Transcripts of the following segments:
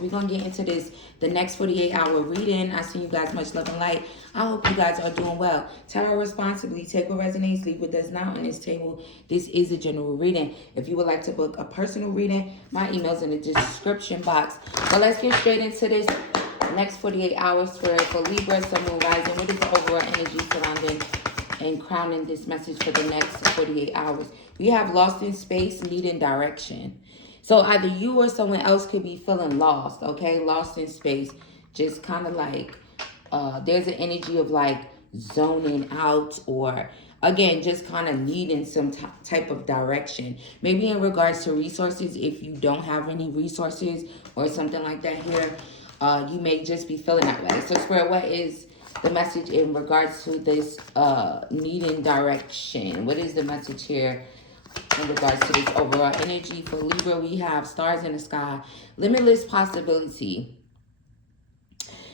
So we're going to get into this, the next 48-hour reading. I send you guys much love and light. I hope you guys are doing well. Tarot responsibly. Take what resonates, leave what does not on this table. This is a general reading. If you would like to book a personal reading, my email's in the description box. But let's get straight into this next 48 hours for Libra, Sun, Moon, Rising. What is the overall energy surrounding and crowning this message for the next 48 hours? We have lost in space, needing direction. So either you or someone else could be feeling lost, okay? Lost in space. Just kind of like, there's an energy of like zoning out, or again, just kind of needing some type of direction. Maybe in regards to resources, if you don't have any resources or something like that here, you may just be feeling that way. So Spirit, what is the message in regards to this needing direction? What is the message here in regards to this overall energy for Libra? We have stars in the sky, limitless possibility.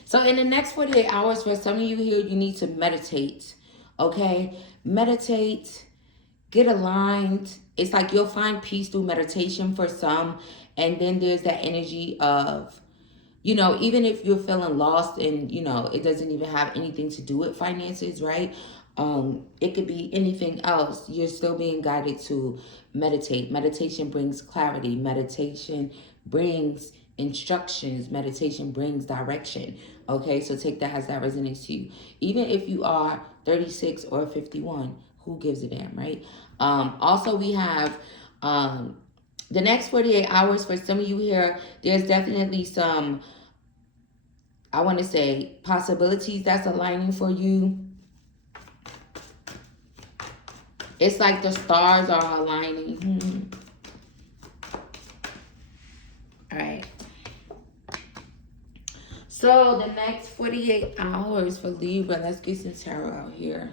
So in the next 48 hours, for some of you here, you need to meditate, okay? Meditate, get aligned. It's like you'll find peace through meditation for some. And then there's that energy of, you know, even if you're feeling lost and, you know, it doesn't even have anything to do with finances, right? It could be anything else. You're still being guided to meditate. Meditation brings clarity. Meditation brings instructions. Meditation brings direction. Okay, so take that as that resonates to you. Even if you are 36 or 51, who gives a damn, right? Also, we have the next 48 hours for some of you here. There's definitely some, I want to say, possibilities that's aligning for you. It's like the stars are aligning. All right. So the next 48 hours for Libra. Let's get some tarot out here.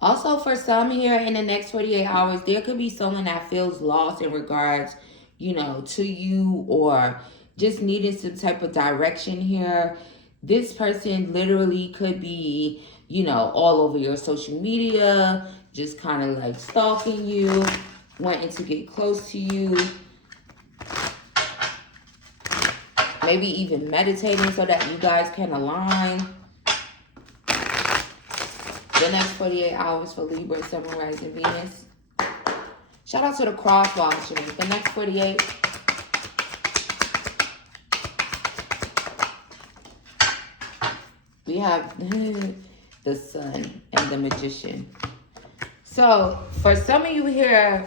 Also, for some here in the next 48 hours, there could be someone that feels lost in regards, you know, to you, or just needing some type of direction here. This person literally could be, you know, all over your social media, just kind of like stalking you, wanting to get close to you. Maybe even meditating so that you guys can align. The next 48 hours for Libra, Sun, Moon, Rising, Venus. Shout out to the cross watchers. The next 48. We have the Sun and the Magician. So, for some of you here,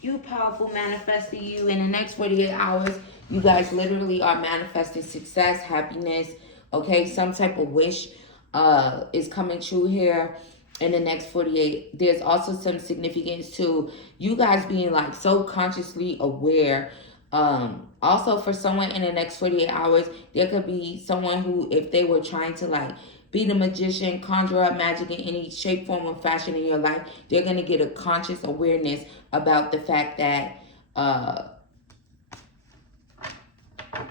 you powerful manifesting you in the next 48 hours, you guys literally are manifesting success, happiness, okay? Some type of wish is coming true here in the next 48. There's also some significance to you guys being like so consciously aware. Also for someone in the next 48 hours, there could be someone who, if they were trying to like be the magician, conjure up magic in any shape, form, or fashion in your life, they're going to get a conscious awareness about the fact that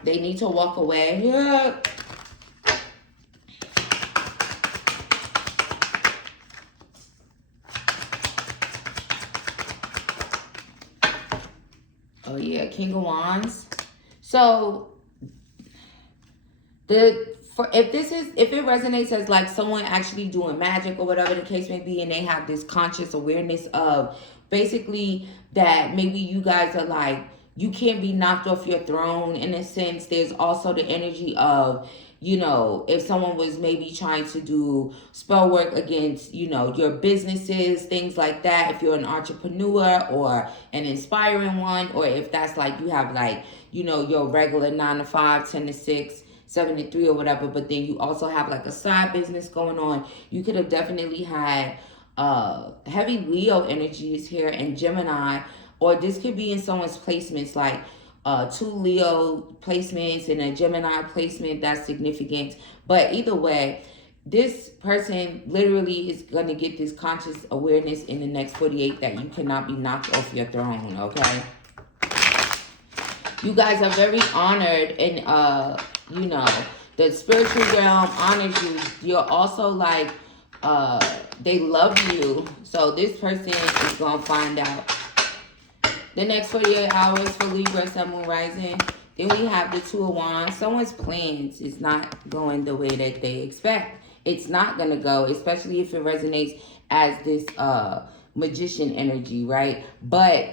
they need to walk away. Yeah. Oh yeah, King of Wands. So if it resonates as like someone actually doing magic or whatever the case may be, and they have this conscious awareness of basically that maybe you guys are like, you can't be knocked off your throne in a sense. There's also the energy of, you know, if someone was maybe trying to do spell work against, you know, your businesses, things like that. If you're an entrepreneur or an inspiring one, or if that's like you have like, you know, your regular 9 to 5, 10 to 6, 7 to 3 or whatever, but then you also have like a side business going on. You could have definitely had heavy Leo energies here and Gemini, or this could be in someone's placements, like 2 Leo placements and a Gemini placement. That's significant. But either way, this person literally is going to get this conscious awareness in the next 48 that you cannot be knocked off your throne, okay? You guys are very honored, and you know, the spiritual realm honors you. You're also like, they love you. So this person is going to find out The next 48 hours for Libra, Sun, Moon, Rising. Then we have the Two of Wands. Someone's plans is not going the way that they expect. It's not going to go, especially if it resonates as this magician energy, right? But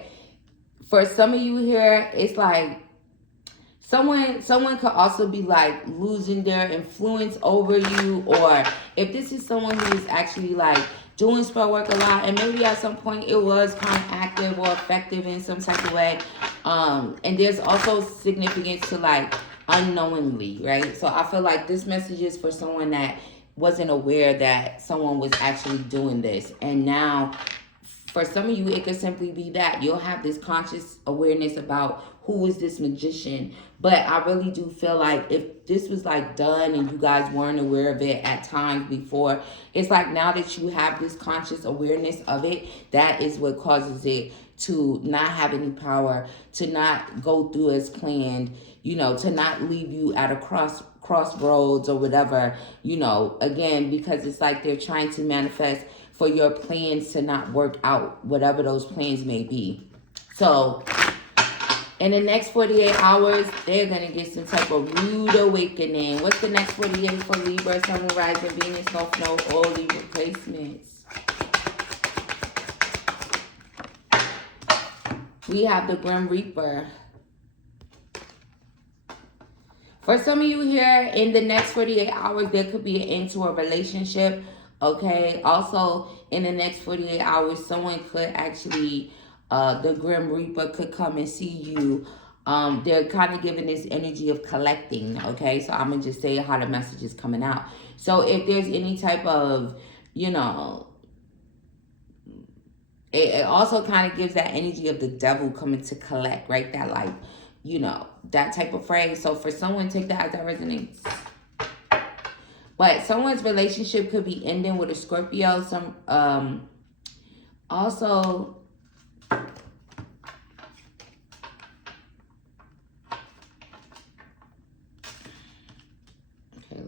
for some of you here, it's like someone could also be like losing their influence over you, or if this is someone who is actually like doing spell work a lot, and maybe at some point it was kind of active or effective in some type of way. And there's also significance to like unknowingly, right? So I feel like this message is for someone that wasn't aware that someone was actually doing this. And now for some of you, it could simply be that you'll have this conscious awareness about who is this magician. But I really do feel like if this was like done and you guys weren't aware of it at times before, it's like now that you have this conscious awareness of it, that is what causes it to not have any power, to not go through as planned, you know, to not leave you at a crossroads or whatever, you know, again, because it's like they're trying to manifest for your plans to not work out, whatever those plans may be. So in the next 48 hours, they're going to get some type of rude awakening. What's the next 48 for Libra, Sun, Moon, Rising, Venus, North Node, all Libra placements? We have the Grim Reaper. For some of you here, in the next 48 hours, there could be an end to a relationship. Okay, also in the next 48 hours, someone could actually, the Grim Reaper could come and see you. They're kind of giving this energy of collecting, okay? So I'm going to just say how the message is coming out. So if there's any type of, you know, it also kind of gives that energy of the devil coming to collect, right? That like, you know, that type of phrase. So for someone, take that as that resonates. But someone's relationship could be ending with a Scorpio. Some also okay,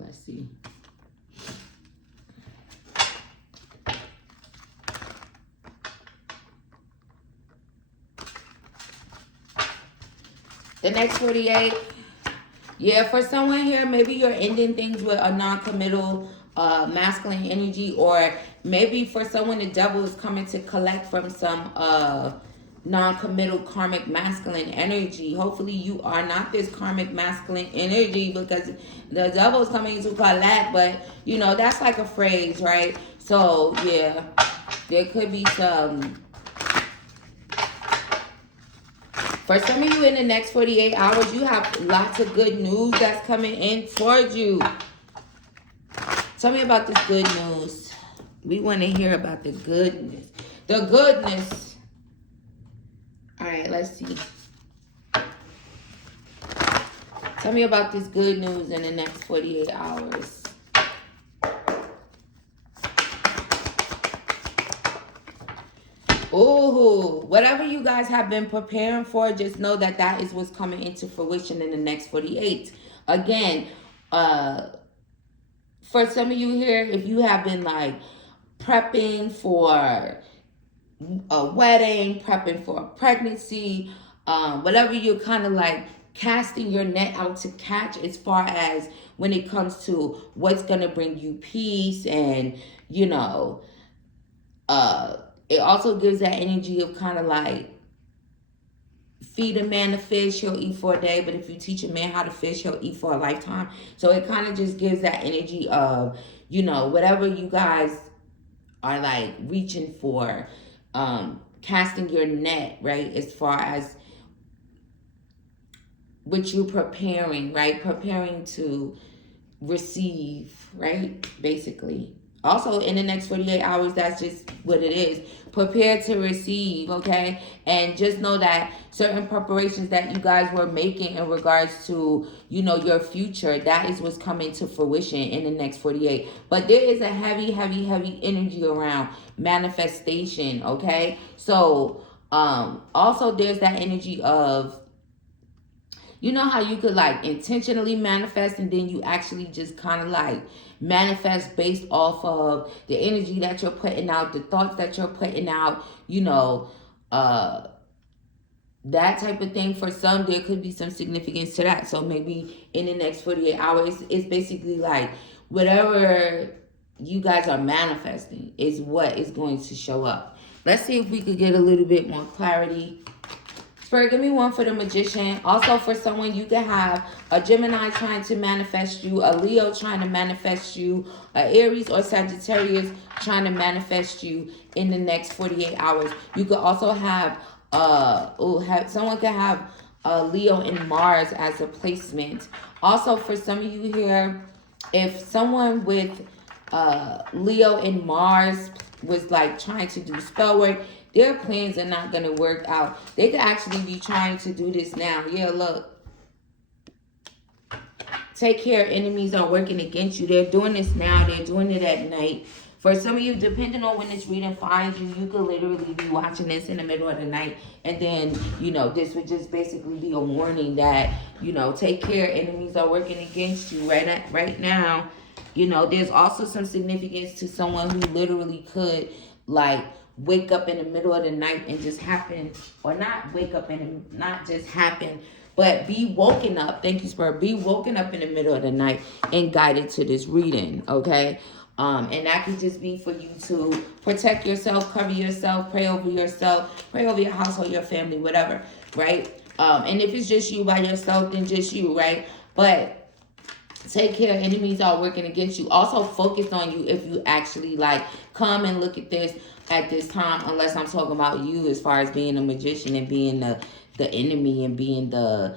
let's see. The next 48. Yeah, for someone here, maybe you're ending things with a non-committal masculine energy, or maybe for someone, the devil is coming to collect from some non-committal karmic masculine energy. Hopefully you are not this karmic masculine energy, because the devil is coming to collect, but you know, that's like a phrase, right? So yeah, there could be some. For some of you in the next 48 hours, you have lots of good news that's coming in towards you. Tell me about this good news. We want to hear about the goodness. The goodness. All right, let's see. Tell me about this good news in the next 48 hours. Oh, whatever you guys have been preparing for, just know that that is what's coming into fruition in the next 48. Again, for some of you here, if you have been like prepping for a wedding, prepping for a pregnancy, whatever, you're kind of like casting your net out to catch as far as when it comes to what's going to bring you peace and, you know, it also gives that energy of kind of like, feed a man a fish, he'll eat for a day. But if you teach a man how to fish, he'll eat for a lifetime. So it kind of just gives that energy of, you know, whatever you guys are like reaching for, casting your net, right? As far as what you're preparing, right? Preparing to receive, right? Basically. Also, in the next 48 hours, that's just what it is. Prepare to receive, okay? And just know that certain preparations that you guys were making in regards to, you know, your future, that is what's coming to fruition in the next 48. But there is a heavy, heavy, heavy energy around manifestation, okay? So, also there's that energy of, you know how you could like intentionally manifest and then you actually just kind of like manifest based off of the energy that you're putting out, the thoughts that you're putting out, you know, that type of thing. For some, there could be some significance to that. So maybe in the next 48 hours, it's basically like whatever you guys are manifesting is what is going to show up. Let's see if we could get a little bit more clarity. Spirit, give me one for the Magician. Also, for someone, you can have a Gemini trying to manifest you, a Leo trying to manifest you, a Aries or Sagittarius trying to manifest you in the next 48 hours. You could also have someone could have Leo and Mars as a placement. Also, for some of you here, if someone with Leo and Mars was like trying to do spell work, their plans are not going to work out. They could actually be trying to do this now. Yeah, look. Take care. Enemies are working against you. They're doing this now. They're doing it at night. For some of you, depending on when this reading finds you, you could literally be watching this in the middle of the night. And then, you know, this would just basically be a warning that, you know, take care. Enemies are working against you right now. You know, there's also some significance to someone who literally could, like, wake up in the middle of the night and just happen, or not wake up and not just happen, but be woken up. Thank you, Spirit. Be woken up in the middle of the night and guided to this reading, okay? And that could just be for you to protect yourself, cover yourself, pray over your household, your family, whatever, right? And if it's just you by yourself, then just you, right? But take care. Enemies are working against you. Also focus on you if you actually like come and look at this at this time, unless I'm talking about you as far as being a magician and being the enemy and being the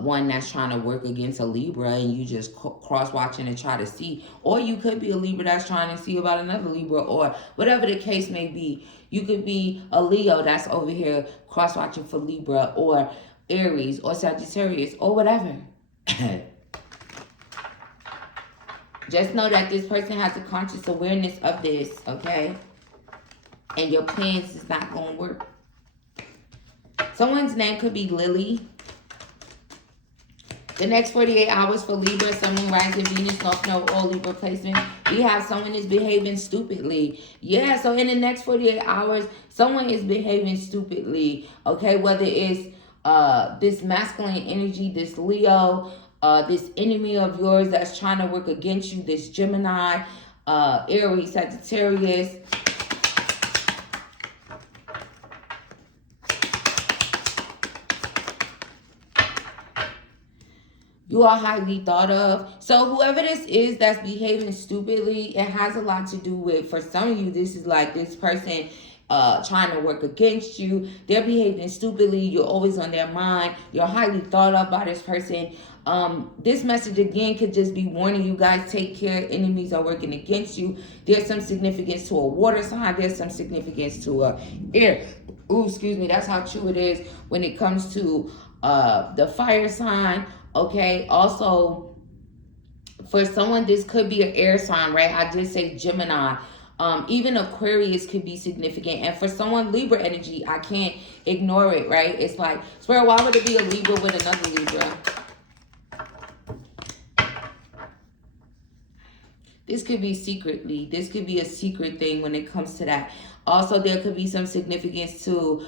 one that's trying to work against a Libra, and you just cross-watching and try to see. Or you could be a Libra that's trying to see about another Libra, or whatever the case may be. You could be a Leo that's over here cross-watching for Libra, or Aries, or Sagittarius, or whatever. Just know that this person has a conscious awareness of this, okay? And your plans is not going to work. Someone's name could be Lily. The next 48 hours for Libra, Sun, Moon, Rising, Venus, North Node, all Libra placements. We have someone is behaving stupidly. Yeah, so in the next 48 hours, someone is behaving stupidly. Okay, whether it's this masculine energy, this Leo, this enemy of yours that's trying to work against you, this Gemini, Aries, Sagittarius. You are highly thought of. So whoever this is that's behaving stupidly, it has a lot to do with, for some of you, this is like this person trying to work against you. They're behaving stupidly. You're always on their mind. You're highly thought of by this person. This message again could just be warning you guys, take care. Enemies are working against you. There's some significance to a water sign. There's some significance to a air. Ooh, excuse me. That's how true it is when it comes to the fire sign. Okay, also, for someone, this could be an air sign, right? I did say Gemini. Even Aquarius could be significant. And for someone, Libra energy, I can't ignore it, right? It's like, swear, why would it be a Libra with another Libra? This could be secretly. This could be a secret thing when it comes to that. Also, there could be some significance to...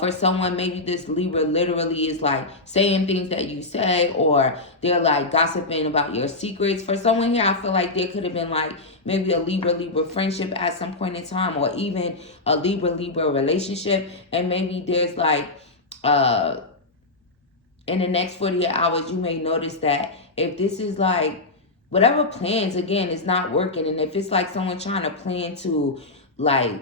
for someone, maybe this Libra literally is like saying things that you say, or they're like gossiping about your secrets. For someone here, I feel like there could have been like maybe a Libra friendship at some point in time, or even a Libra relationship. And maybe there's like, in the next 48 hours, you may notice that if this is like, whatever plans, again, is not working. And if it's like someone trying to plan to like,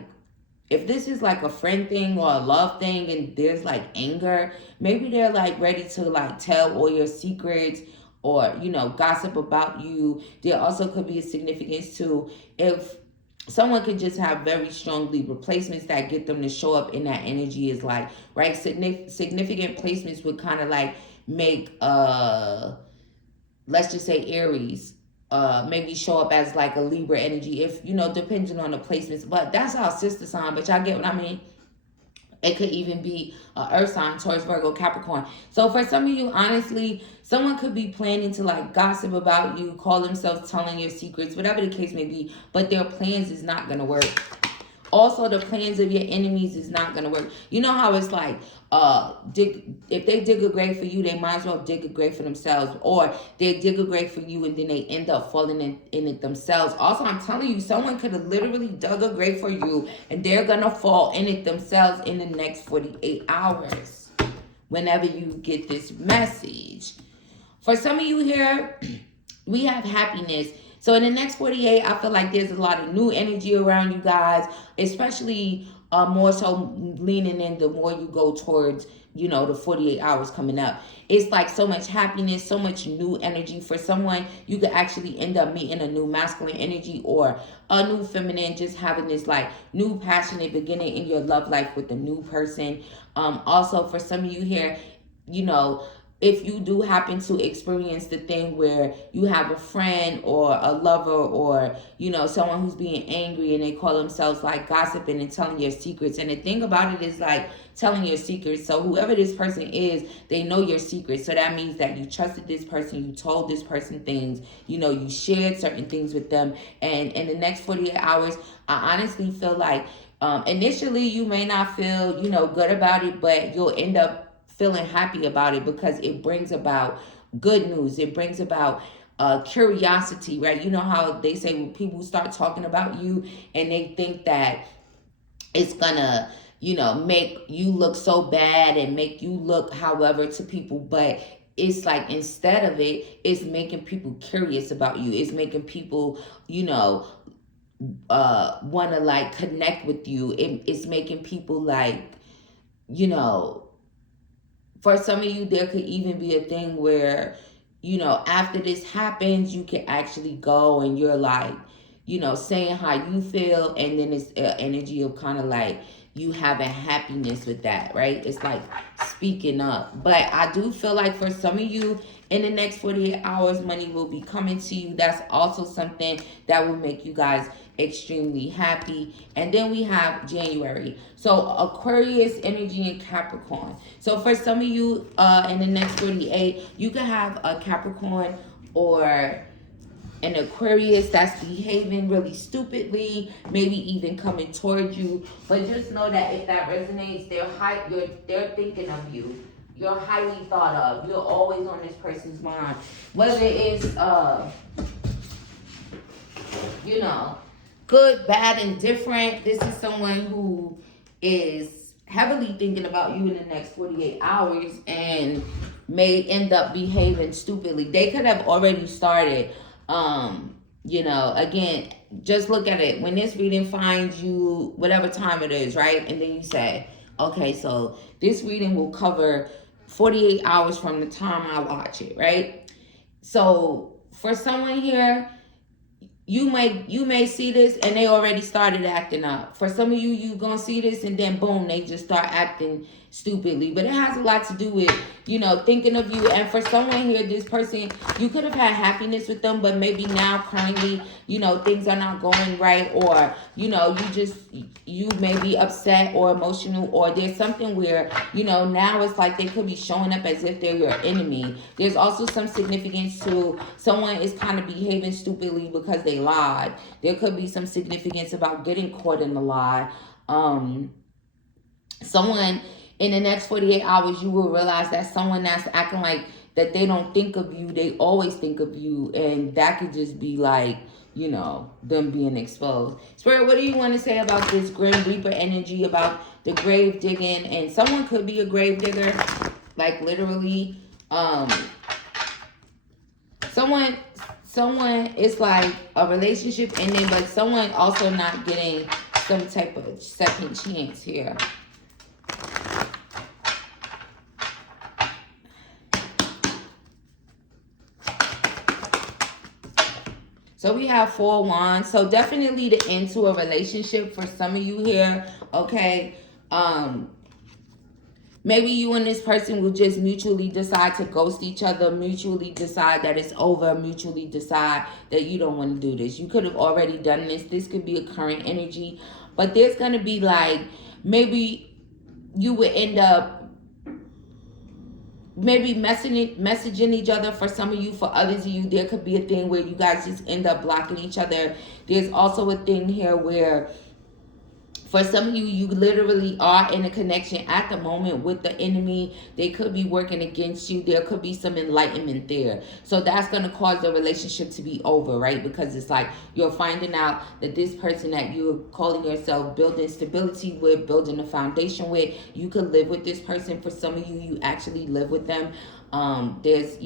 if this is like a friend thing or a love thing and there's like anger, maybe they're like ready to like tell all your secrets or, you know, gossip about you. There also could be a significance to if someone could just have very strong Libra placements that get them to show up in that energy is like, right? Significant placements would kind of like make, let's just say Aries, maybe show up as like a Libra energy, if, you know, depending on the placements. But that's our sister sign, but y'all get what I mean? It could even be Earth sign, Taurus, Virgo, Capricorn. So for some of you, honestly, someone could be planning to like gossip about you, call themselves telling your secrets, whatever the case may be, but their plans is not going to work. Also, the plans of your enemies is not gonna work. You know how it's like, if they dig a grave for you, they might as well dig a grave for themselves, or they dig a grave for you and then they end up falling in it themselves. Also, I'm telling you, someone could have literally dug a grave for you and they're gonna fall in it themselves in the next 48 hours whenever you get this message. For some of you here, we have happiness. So in the next 48, I feel like there's a lot of new energy around you guys, especially more so leaning in the more you go towards, you know, the 48 hours coming up. It's like so much happiness, so much new energy. For someone, you could actually end up meeting a new masculine energy or a new feminine, just having this like new passionate beginning in your love life with a new person. Also, for some of you here, you know, if you do happen to experience the thing where you have a friend or a lover or, you know, someone who's being angry and they call themselves like gossiping and telling your secrets. And the thing about it is like telling your secrets. So whoever this person is, they know your secrets. So that means that you trusted this person, you told this person things, you know, you shared certain things with them. And in the next 48 hours, I honestly feel like initially you may not feel, you know, good about it, but you'll end up feeling happy about it because it brings about good news. It brings about curiosity, right? You know how they say when people start talking about you and they think that it's gonna, you know, make you look so bad and make you look however to people, but it's like instead of it, it's making people curious about you. It's making people, you know, want to like connect with you. It's making people like, you know, for some of you, there could even be a thing where, you know, after this happens, you can actually go and you're like, you know, saying how you feel. And then it's energy of kind of like you having happiness with that, right? It's like speaking up. But I do feel like for some of you, in the next 48 hours, money will be coming to you. That's also something that will make you guys extremely happy. And then we have January. So Aquarius energy and Capricorn. So for some of you in the next 48, you can have a Capricorn or an Aquarius that's behaving really stupidly, maybe even coming towards you. But just know that if that resonates, they're thinking of you. You're highly thought of. You're always on this person's mind. Whether it's, you know, good, bad, and different. This is someone who is heavily thinking about you in the next 48 hours and may end up behaving stupidly. They could have already started, you know, again, just look at it. When this reading finds you, whatever time it is, right? And then you say, okay, so this reading will cover 48 hours from the time I watch it, right? So for someone here, you may see this and they already started acting up. For some of you, you gonna see this and then boom, they just start acting stupidly. But it has a lot to do with, you know, thinking of you. And for someone here, this person, you could have had happiness with them, but maybe now currently, you know, things are not going right, or, you know, you may be upset or emotional, or there's something where, you know, now it's like they could be showing up as if they're your enemy. There's also some significance to someone is kind of behaving stupidly because they lied. There could be some significance about getting caught in the lie. Someone in the next 48 hours, you will realize that someone that's acting like that they don't think of you, they always think of you, and that could just be like, you know, them being exposed. Spirit, what do you want to say about this Grim Reaper energy, about the grave digging? And someone could be a grave digger, like literally. Someone is like a relationship ending, but someone also not getting some type of second chance here. So we have 4 wands. So definitely the end to a relationship for some of you here, okay? Maybe you and this person will just mutually decide to ghost each other, mutually decide that it's over, mutually decide that you don't want to do this. You could have already done this. This could be a current energy. But there's going to be like, maybe you would end up maybe messaging each other. For some of you, for others of you, there could be a thing where you guys just end up blocking each other. There's also a thing here where For some of you, you literally are in a connection at the moment with the enemy. They could be working against you. There could be some enlightenment there. So that's going to cause the relationship to be over, right? Because it's like you're finding out that this person that you're calling yourself building stability with, building a foundation with, you could live with this person. For some of you, you actually live with them. There's,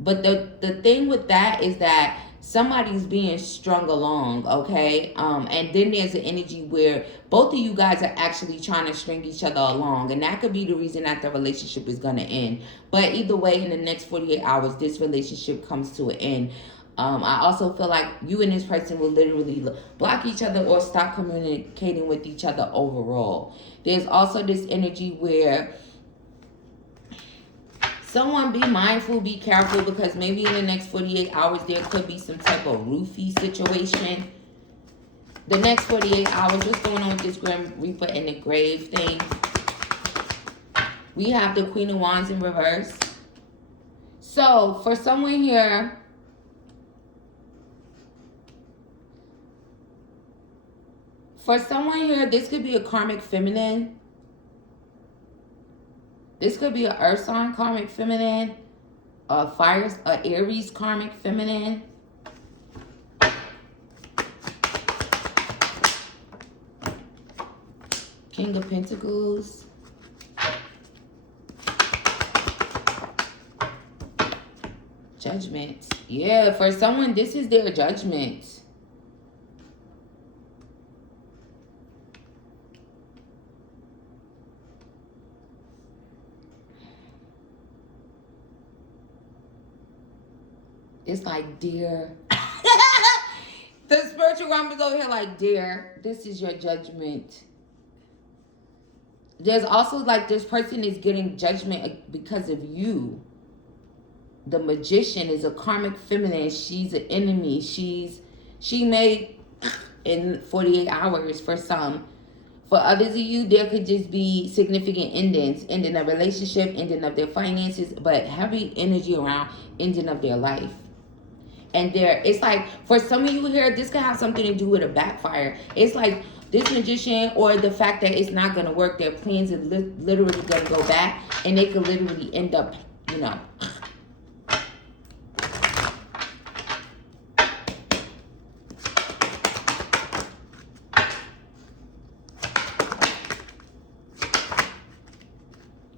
but the thing with that is that somebody's being strung along, okay? And then there's an energy where both of you guys are actually trying to string each other along, and that could be the reason that the relationship is going to end. But either way, in the next 48 hours, this relationship comes to an end. I also feel like you and this person will literally block each other or stop communicating with each other overall. There's also this energy where someone be mindful, be careful, because maybe in the next 48 hours, there could be some type of roofie situation. The next 48 hours, what's going on with this Grim Reaper and the grave thing? We have the Queen of Wands in reverse. So, for someone here, this could be a karmic feminine. This could be an earth sign karmic feminine, a Aries karmic feminine. King of Pentacles. Judgment. Yeah, for someone, this is their judgment. It's like, dear. The spiritual realm is over here like, dear, this is your judgment. There's also like this person is getting judgment because of you. The Magician is a karmic feminine. She's an enemy. She may, in 48 hours for some. For others of you, there could just be significant endings. Ending a relationship, ending of their finances, but heavy energy around ending of their life. And it's like, for some of you here, this could have something to do with a backfire. It's like this Magician, or the fact that it's not going to work. Their plans are literally going to go back, and they could literally end up,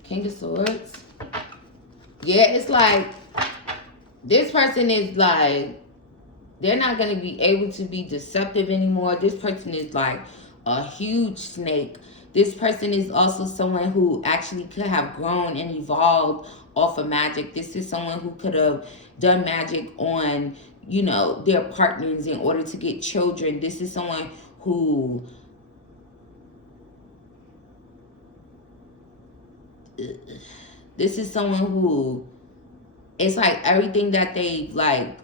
King of Swords. Yeah, it's like, this person is like, they're not going to be able to be deceptive anymore. This person is like a huge snake. This person is also someone who actually could have grown and evolved off of magic. This is someone who could have done magic on, their partners in order to get children. This is someone who it's like everything that they like,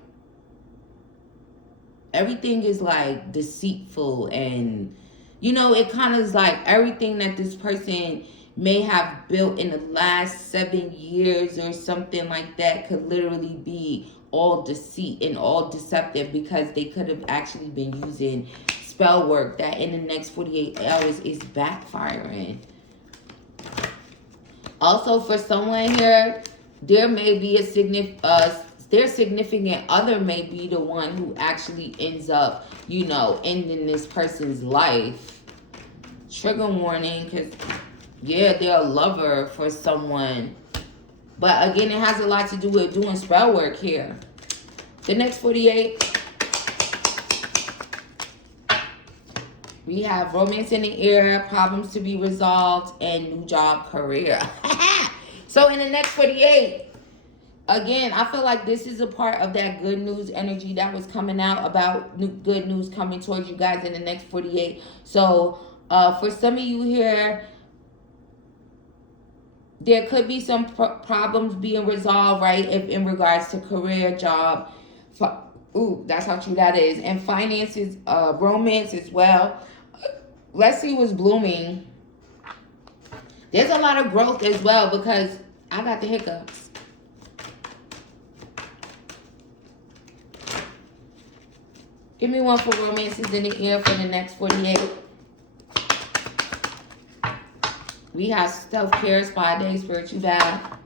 everything is like deceitful, and it kind of is like everything that this person may have built in the last 7 years or something like that could literally be all deceit and all deceptive, because they could have actually been using spell work that in the next 48 hours is backfiring. Also, for someone here, there may be their significant other may be the one who actually ends up, ending this person's life. Trigger warning, because, yeah, they're a lover for someone. But, again, it has a lot to do with doing spell work here. The next 48, we have romance in the air, problems to be resolved, and new job, career. So, in the next 48... again, I feel like this is a part of that good news energy that was coming out about good news coming towards you guys in the next 48. So, for some of you here, there could be some problems being resolved, right? If in regards to career, job. Ooh, that's how true that is. And finances, romance as well. Let's see what's blooming. There's a lot of growth as well, because I got the hiccups. Give me one for romances in the air for the next 48. We have self-care, spa day, spiritual bath.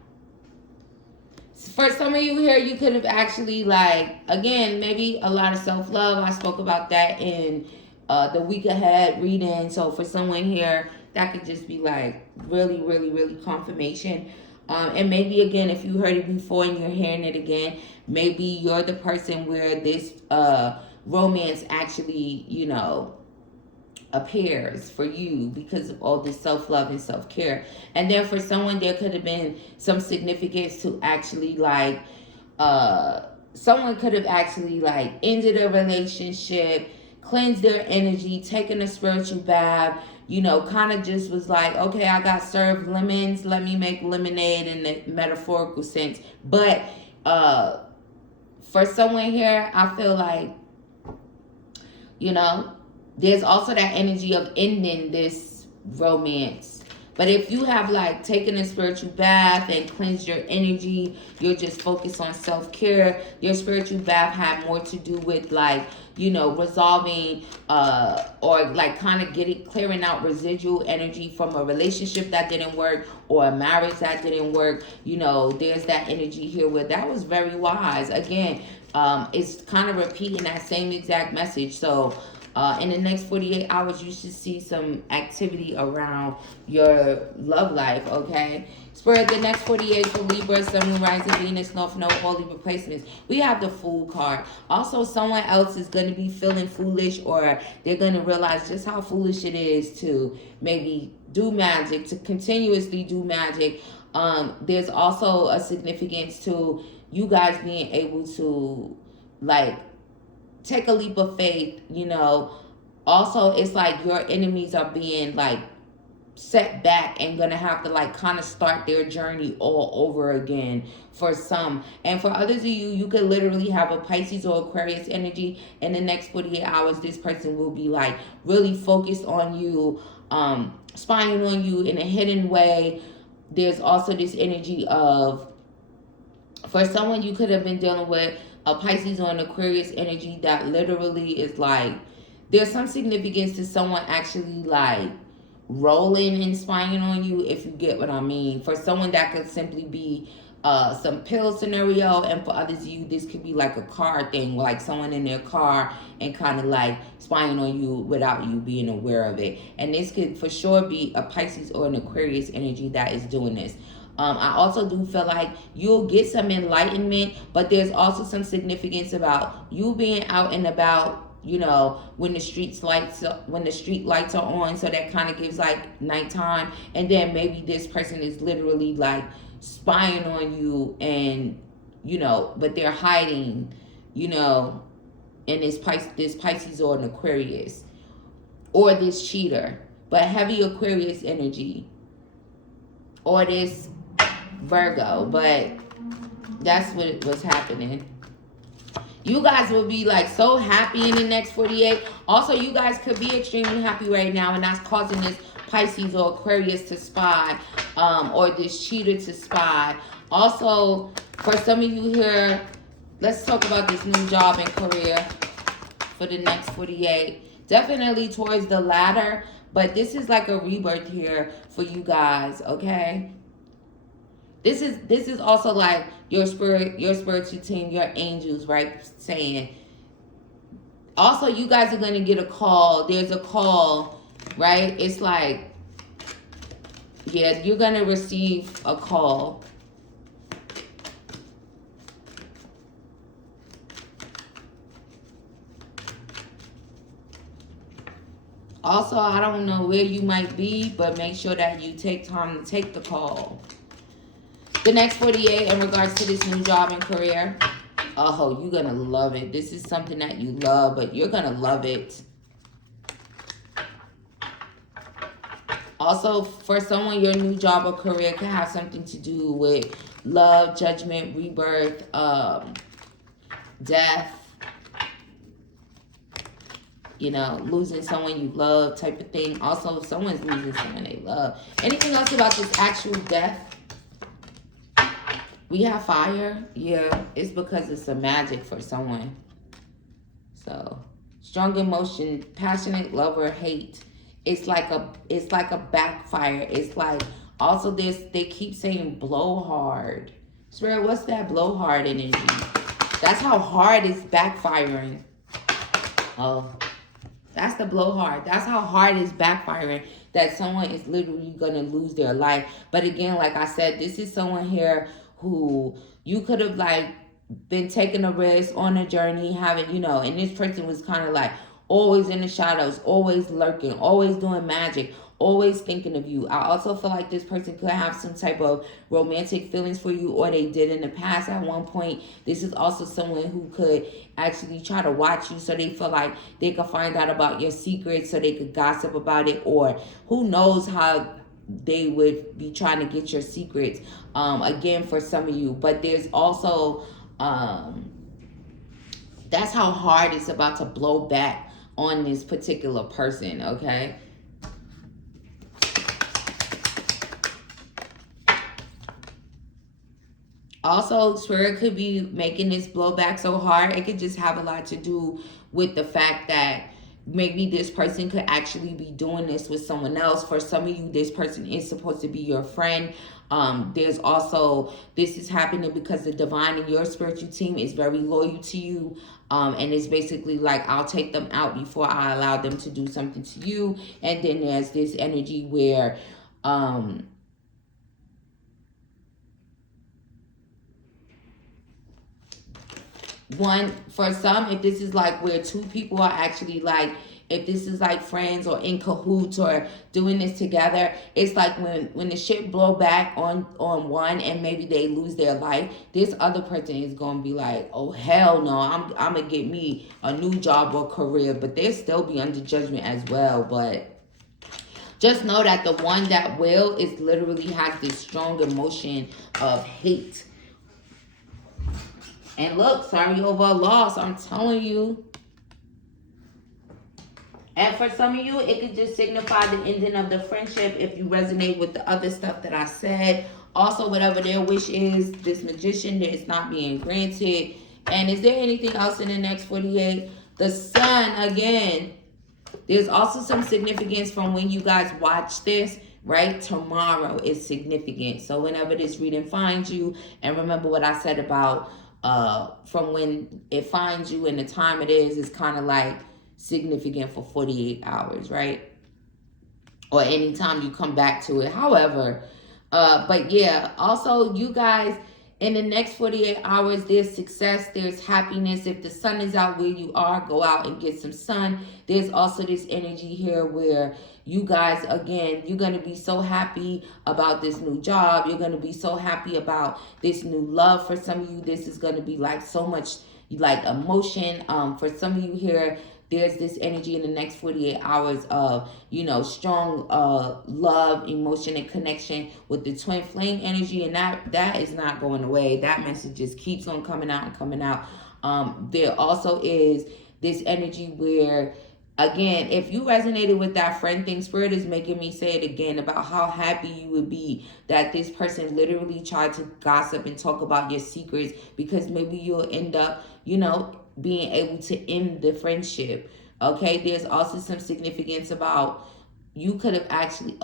For some of you here, you could have actually, like, again, maybe a lot of self-love. I spoke about that in the week ahead reading. So for someone here, that could just be like really, really, really confirmation. And maybe, again, if you heard it before and you're hearing it again, maybe you're the person where this romance actually, you know, appears for you because of all this self-love and self-care. And then for someone, there could have been some significance to actually, like, someone could have actually, like, ended a relationship, cleansed their energy, taken a spiritual bath, you know, kind of just was like, okay, I got served lemons, let me make lemonade in the metaphorical sense. But for someone here, I feel like, you know, there's also that energy of ending this romance. But if you have, like, taken a spiritual bath and cleansed your energy, you're just focused on self-care. Your spiritual bath had more to do with, like, you know, resolving or, like, kind of clearing out residual energy from a relationship that didn't work or a marriage that didn't work. You know, there's that energy here where that was very wise. Again, it's kind of repeating that same exact message. So in the next 48 hours, you should see some activity around your love life, okay? Spirit, the next 48 for Libra, Sun, Moon, Rising, Venus, North Node, all Libra placements. We have the Fool card. Also, someone else is going to be feeling foolish, or they're going to realize just how foolish it is to maybe do magic, to continuously do magic. There's also a significance to you guys being able to, like, take a leap of faith, you know. Also, it's like your enemies are being, like, set back and gonna have to, like, kind of start their journey all over again for some. And for others of you, you could literally have a Pisces or Aquarius energy. In the next 48 hours, this person will be, like, really focused on you, spying on you in a hidden way. There's also this energy of, for someone, you could have been dealing with a Pisces or an Aquarius energy that literally is like, there's some significance to someone actually, like, rolling and spying on you, if you get what I mean. For someone, that could simply be some pill scenario, and for others of you, this could be like a car thing, like someone in their car and kind of like spying on you without you being aware of it. And this could for sure be a Pisces or an Aquarius energy that is doing this. I also do feel like you'll get some enlightenment, but there's also some significance about you being out and about, you know, when the street lights are on. So that kind of gives, like, nighttime. And then maybe this person is literally, like, spying on you, and, you know, but they're hiding, you know, in this Pisces or an Aquarius, or this cheater, but heavy Aquarius energy, or this Virgo. But that's what was happening. You guys will be, like, so happy in the next 48. Also, you guys could be extremely happy right now, and that's causing this Pisces or Aquarius to spy, or this cheater to spy. Also, for some of you here, let's talk about this new job and career for the next 48. Definitely towards the latter, but this is like a rebirth here for you guys, okay? This is also like your spiritual team, your angels, right? Saying. Also, you guys are going to get a call. There's a call, right? It's like, yeah, you're going to receive a call. Also, I don't know where you might be, but make sure that you take time to take the call. The next 48 in regards to this new job and career. Oh, you're going to love it. This is something that you love, but you're going to love it. Also, for someone, your new job or career can have something to do with love, judgment, rebirth, death. You know, losing someone you love type of thing. Also, if someone's losing someone they love. Anything else about this actual death? We have fire. Yeah, it's because it's a magic for someone. So, strong emotion, passionate love or hate. It's like a backfire. It's like also this, they keep saying blowhard. Spirit, what's that blowhard energy? That's how hard it's backfiring. Oh, that's the blowhard. That's how hard it's backfiring, that someone is literally going to lose their life. But again, like I said, this is someone here who you could have like been taking a risk on a journey, having, you know, and this person was kind of like always in the shadows, always lurking, always doing magic, always thinking of you. I also feel like this person could have some type of romantic feelings for you, or they did in the past at one point. This is also someone who could actually try to watch you, so they feel like they could find out about your secrets, so they could gossip about it, or who knows how they would be trying to get your secrets, again, for some of you. But there's also, that's how hard it's about to blow back on this particular person, okay? Also, Spirit could be making this blowback so hard. It could just have a lot to do with the fact that maybe this person could actually be doing this with someone else. For some of you, this person is supposed to be your friend. There's also, this is happening because the divine in your spiritual team is very loyal to you. And it's basically like, I'll take them out before I allow them to do something to you. And then there's this energy where, one, for some, if this is like where two people are actually like, if this is like friends or in cahoots or doing this together, it's like when the shit blow back on one and maybe they lose their life, this other person is going to be like, oh hell no, I'm going to get me a new job or career. But they'll still be under judgment as well. But just know that the one that will is literally has this strong emotion of hate. And look, sorry over a loss, I'm telling you. And for some of you, it could just signify the ending of the friendship if you resonate with the other stuff that I said. Also, whatever their wish is, this magician, that is not being granted. And is there anything else in the next 48? The sun, again. There's also some significance from when you guys watch this, right? Tomorrow is significant. So whenever this reading finds you, and remember what I said about from when it finds you and the time it is kind of like significant for 48 hours, right? Or anytime you come back to it. However, but yeah, also you guys, in the next 48 hours, there's success, there's happiness. If the sun is out where you are, go out and get some sun. There's also this energy here where you guys, again, you're going to be so happy about this new job. You're going to be so happy about this new love. For some of you, this is going to be like so much like emotion. For some of you here, there's this energy in the next 48 hours of, you know, strong love, emotion, and connection with the twin flame energy. And that is not going away. That message just keeps on coming out and coming out. There also is this energy where, again, if you resonated with that friend thing, Spirit is making me say it again about how happy you would be that this person literally tried to gossip and talk about your secrets, because maybe you'll end up, you know, being able to end the friendship. Okay, there's also some significance about you could have actually,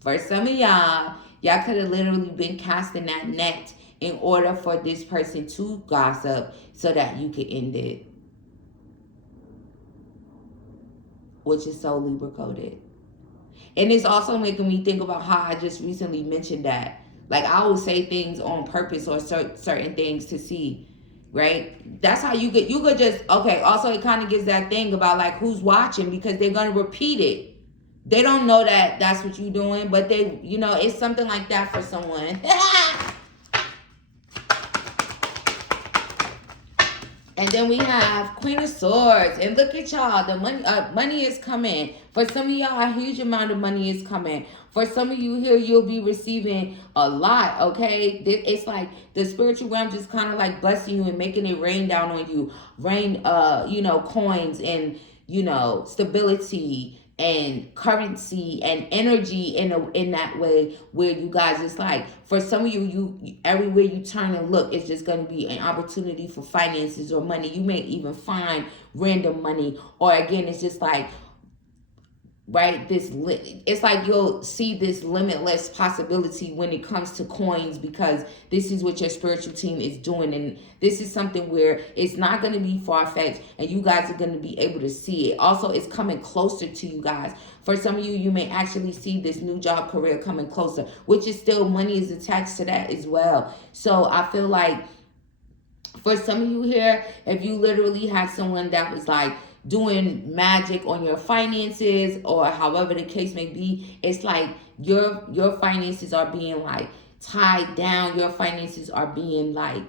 for some of y'all could have literally been casting that net in order for this person to gossip so that you could end it, which is so Libra coded. And it's also making me think about how I just recently mentioned that, like, I will say things on purpose or certain things to see, right? That's how you could just, okay, also it kind of gives that thing about like who's watching, because they're going to repeat it. They don't know that that's what you're doing, but they, you know, it's something like that for someone. And then we have Queen of Swords. And look at y'all. The money is coming. For some of y'all, a huge amount of money is coming. For some of you here, you'll be receiving a lot, okay? It's like the spiritual realm just kind of like blessing you and making it rain down on you. Rain, you know, coins and, you know, stability and currency and energy in that way, where you guys, it's like for some of you everywhere you turn and look, it's just going to be an opportunity for finances or money. You may even find random money, or again, it's just like, right, it's like you'll see this limitless possibility when it comes to coins, because this is what your spiritual team is doing, and this is something where it's not going to be far-fetched, and you guys are going to be able to see it. Also, it's coming closer to you guys. For some of you, you may actually see this new job career coming closer, which is still money is attached to that as well. So I feel like for some of you here, if you literally had someone that was like doing magic on your finances, or however the case may be, it's like your finances are being like tied down. Your finances are being like,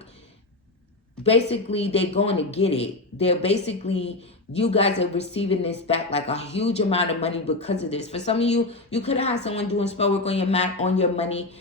basically they're going to get it. They're basically, you guys are receiving this back, like a huge amount of money because of this. For some of you, you could have had someone doing spell work on your money.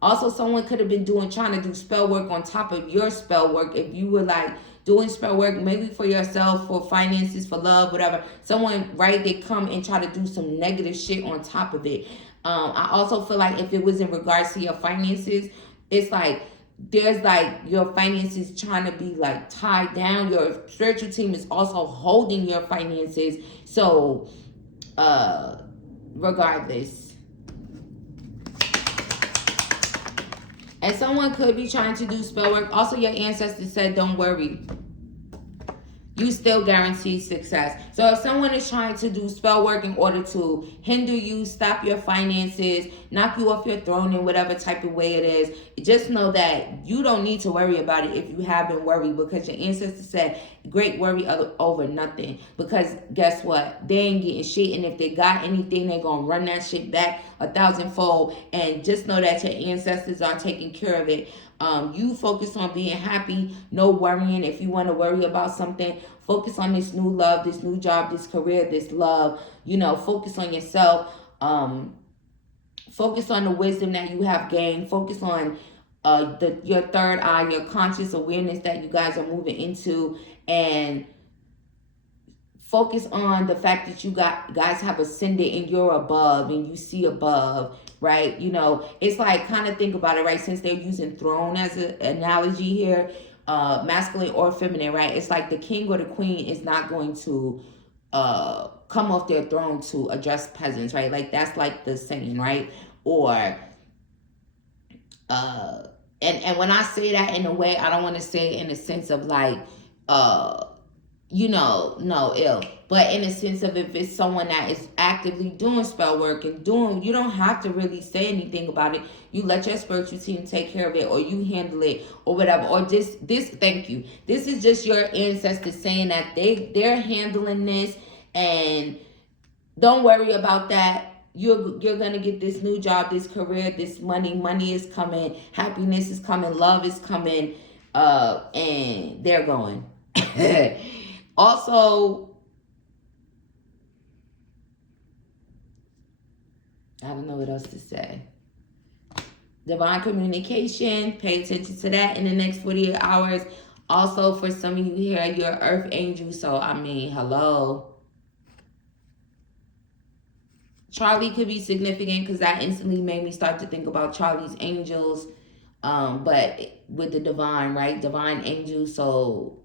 Also, someone could have been trying to do spell work on top of your spell work. If you were like doing spell work, maybe for yourself, for finances, for love, whatever. Someone, right, they come and try to do some negative shit on top of it. I also feel like if it was in regards to your finances, it's like there's like your finances trying to be like tied down. Your spiritual team is also holding your finances. So, regardless. And someone could be trying to do spell work. Also, your ancestors said, don't worry. You still guarantee success. So if someone is trying to do spell work in order to hinder you, stop your finances, knock you off your throne in whatever type of way it is, just know that you don't need to worry about it if you have been worried, because your ancestors said, great worry over nothing. Because guess what? They ain't getting shit. And if they got anything, they're going to run that shit back 1,000-fold. And just know that your ancestors are taking care of it. You focus on being happy, no worrying. If you want to worry about something, focus on this new love, this new job, this career, this love. You know, focus on yourself. Focus on the wisdom that you have gained. Focus on your third eye, your conscious awareness that you guys are moving into, and focus on the fact that you guys have ascended and you're above and you see above, right? You know, it's like, kind of think about it, right? Since they're using throne as an analogy here, masculine or feminine, right? It's like the king or the queen is not going to come off their throne to address peasants, right? Like that's like the saying, right? Or and when I say that in a way, I don't want to say it in a sense of like you know, no ill, but in a sense of, if it's someone that is actively doing spell work and doing, you don't have to really say anything about it. You let your spiritual team take care of it, or you handle it, or whatever. Or this thank you, this is just your ancestors saying that they're handling this, and don't worry about that. You're gonna get this new job, this career, this money is coming, happiness is coming, love is coming, and they're going. Also, I don't know what else to say. Divine communication, pay attention to that in the next 48 hours. Also, for some of you here, you're earth angel. So, I mean, hello. Charlie could be significant, because that instantly made me start to think about Charlie's angels. But with the divine, right? Divine angel. So,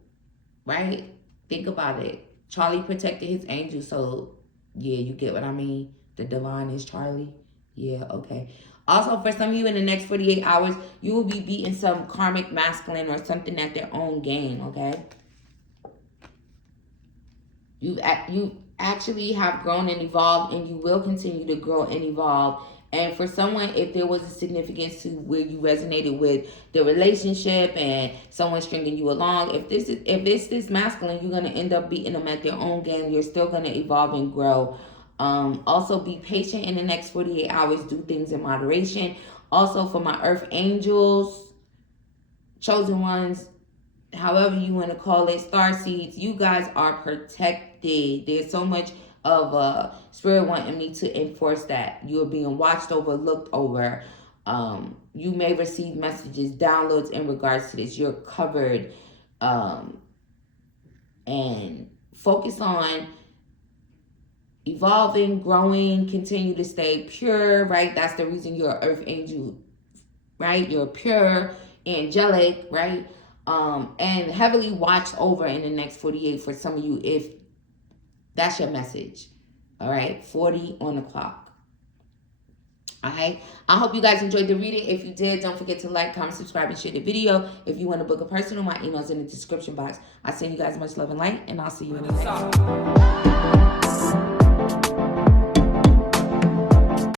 right? Think about it. Charlie protected his angel. So, yeah, you get what I mean? The divine is Charlie. Yeah, okay. Also, for some of you in the next 48 hours, you will be beating some karmic masculine or something at their own game, okay? You actually have grown and evolved, and you will continue to grow and evolve. And for someone, if there was a significance to where you resonated with the relationship and someone stringing you along, if it's this masculine, you're going to end up beating them at their own game. You're still going to evolve and grow. Also, be patient in the next 48 hours. Do things in moderation. Also, for my earth angels, chosen ones, however you want to call it, star seeds, you guys are protected. There's so much of spirit wanting me to enforce that you are being watched over, looked over. You may receive messages, downloads in regards to this. You're covered. And focus on evolving, growing, continue to stay pure, right? That's the reason you're an earth angel, right? You're pure, angelic, right? And heavily watched over in the next 48 for some of you, if that's your message. All right, 40 on the clock. All right, I hope you guys enjoyed the reading. If you did, don't forget to like, comment, subscribe, and share the video. If you want to book a personal, my email's in the description box. I send you guys much love and light, and I'll see you in the next one.